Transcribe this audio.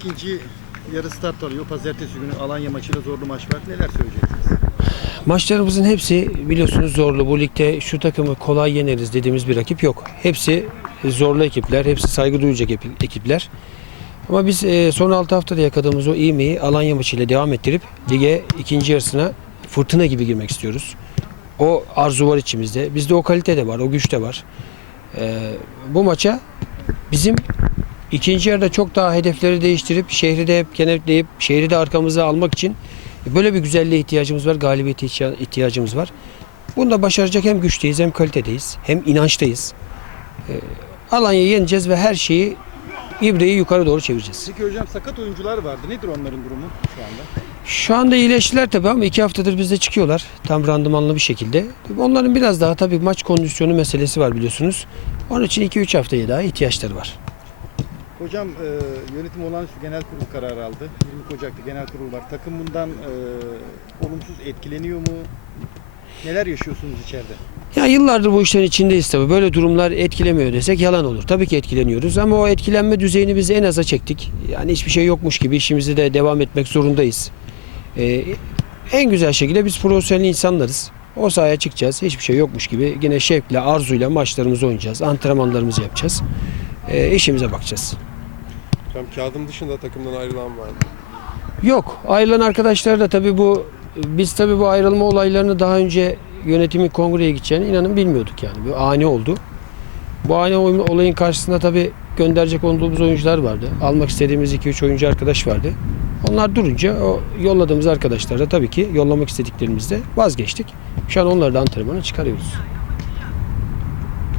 İkinci yarı start alıyor. Pazartesi günü Alanya maçıyla zorlu maç var. Neler söyleyeceksiniz? Maçlarımızın hepsi biliyorsunuz zorlu. Bu ligde şu takımı kolay yeneriz dediğimiz bir rakip yok. Hepsi zorlu ekipler, hepsi saygı duyacak ekipler. Ama biz e, son 6 haftada yakaladığımız o ivmeyi Alanya maçıyla devam ettirip lige ikinci yarısına fırtına gibi girmek istiyoruz. O arzu var içimizde. Bizde o kalite de var, o güç de var. E, bu maça bizim ikinci yarıda çok daha hedefleri değiştirip şehri de hep kenetleyip şehri de arkamıza almak için Böyle bir güzelliğe ihtiyacımız var, galibiyete ihtiya- ihtiyacımız var. Bunu da başaracak hem güçteyiz hem kalitedeyiz hem inançtayız. Ee, Alanya'yı yeneceğiz ve her şeyi ibreyi yukarı doğru çevireceğiz. Peki hocam sakat oyuncular vardı. Nedir onların durumu şu anda? Şu anda iyileştiler tabii ama iki haftadır bizde çıkıyorlar tam randımanlı bir şekilde. Onların biraz daha tabii maç kondisyonu meselesi var biliyorsunuz. Onun için 2-3 haftaya daha ihtiyaçları var. Hocam e, yönetim olağanüstü genel kurul kararı aldı. 20 Ocak'ta genel kurul var. Takım bundan e, olumsuz etkileniyor mu? Neler yaşıyorsunuz içeride? Ya yıllardır bu işlerin içindeyiz tabii. Böyle durumlar etkilemiyor desek yalan olur. Tabii ki etkileniyoruz ama o etkilenme düzeyini biz en aza çektik. Yani hiçbir şey yokmuş gibi işimizi de devam etmek zorundayız. Ee, en güzel şekilde biz profesyonel insanlarız. O sahaya çıkacağız. Hiçbir şey yokmuş gibi yine şevkle, arzuyla maçlarımızı oynayacağız. Antrenmanlarımızı yapacağız. Ee, işimize bakacağız. Hocam kağıdım dışında takımdan ayrılan var mı? Yok. Ayrılan arkadaşlar da tabii bu biz tabii bu ayrılma olaylarını daha önce yönetimin kongreye gideceğini inanın bilmiyorduk yani. Bu ani oldu. Bu ani olayın karşısında tabii gönderecek olduğumuz oyuncular vardı. Almak istediğimiz 2-3 oyuncu arkadaş vardı. Onlar durunca o yolladığımız arkadaşlara tabii ki yollamak istediklerimizde vazgeçtik. Şu an onları da antrenmana çıkarıyoruz.